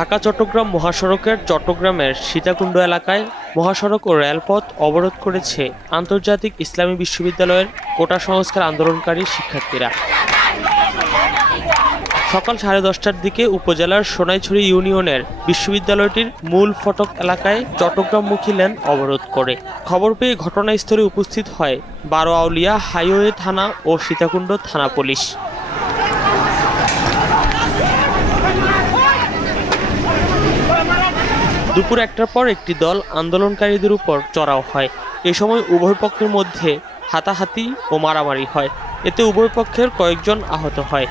ঢাকা-চট্টগ্রাম মহাসড়কের চট্টগ্রামের সীতাকুণ্ড এলাকায় মহাসড়ক ও রেলপথ অবরোধ করেছে আন্তর্জাতিক ইসলামী বিশ্ববিদ্যালয়ের কোটা সংস্কার আন্দোলনকারী শিক্ষার্থীরা। সকাল 10:30টার দিকে উপজেলার সোনাইছড়ি ইউনিয়নের বিশ্ববিদ্যালয়টির মূল ফটক এলাকায় চট্টগ্রামমুখী লেন অবরোধ করে। খবর পেয়ে ঘটনাস্থলে উপস্থিত হয় বারোআউলিয়া হাইওয়ে থানা ও সীতাকুণ্ড থানা পুলিশ। দুপুর 1টার পর একটি দল আন্দোলনকারীদের উপর চড়াও হয়। এ সময় উভয় পক্ষের মধ্যে হাতাহাতি ও মারামারি হয়। এতে উভয় পক্ষের কয়েকজন আহত হয়।